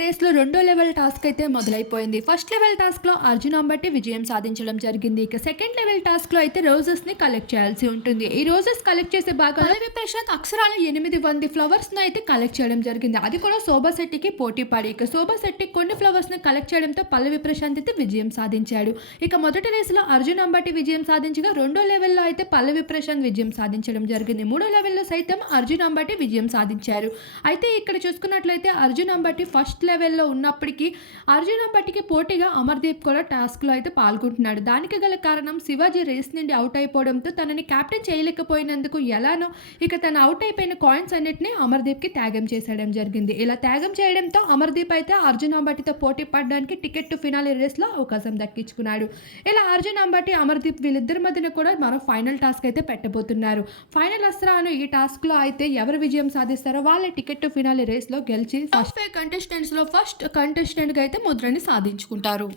రేస్లో రెండో level task అయితే మొదలైపోయింది. ఫస్ట్ లెవెల్ టాస్క్లో అర్జున్ అంబట్టి విజయం సాధించడం జరిగింది. ఇక సెకండ్ లెవెల్ టాస్క్లో అయితే రోజెస్ని కలెక్ట్ చేయాల్సి ఉంటుంది. ఈ రోజెస్ కలెక్ట్ చేసే భాగంలో పల్లవి ప్రశాంత్ అక్షరాలు ఎనిమిది వంది ఫ్లవర్స్ను అయితే కలెక్ట్ చేయడం జరిగింది. అది కూడా శోభా శెట్టికి పోటీ పడి ఇక శోభా శెట్టి కొన్ని ఫ్లవర్స్ని కలెక్ట్ చేయడంతో పల్లవి ప్రశాంత్ అయితే విజయం సాధించాడు. ఇక మొదటి రేసులో అర్జున్ అంబటి విజయం సాధించగా రెండో లెవెల్లో అయితే పల్లవి ప్రశాంత్ విజయం సాధించడం జరిగింది. మూడో లెవెల్లో సైతం అర్జున్ అంబటి విజయం సాధించారు. అయితే ఇక్కడ చూసుకున్నట్లయితే అర్జున్ అంబటి ఫస్ట్ లెవెల్లో ఉన్నప్పటికీ అర్జున్ అంబటికి పోటీగా అమర్దీప్ కూడా టాస్క్లో అయితే పాల్గొంటున్నాడు. దానికి గల కారణం శివాజీ రేస్ నుండి అవుట్ అయిపోవడంతో తనని క్యాప్టెన్ చేయలేకపోయినందుకు ఎలానో ఇక తను అవుట్ అయిపోయిన కాయిన్స్ అన్నిటిని అమర్దీప్కి త్యాగం చేసేయడం జరిగింది. ఇలా త్యాగం చేయడంతో అమర్దీప్ అయితే అర్జున్ అంబటితో పోటీ పడడానికి టికెట్ టు ఫినాలి రేస్లో అవకాశం దక్కించుకున్నాడు. ఇలా అర్జున్ అంబటి అమర్దీప్ వీళ్ళిద్దరి మధ్యన కూడా మరో ఫైనల్ టాస్క్ అయితే పెట్టబోతున్నారు. ఫైనల్ అస్త్రాను ఈ టాస్క్లో అయితే ఎవరు విజయం సాధిస్తారో వాళ్ళ టికెట్ టు ఫినాలి రేస్లో గెలిచి ఫస్ట్ కంటెస్టెంట్స్లో ఫస్ట్ కంటెస్టెంట్గా అయితే ముద్రని సాధించుకుంటారు.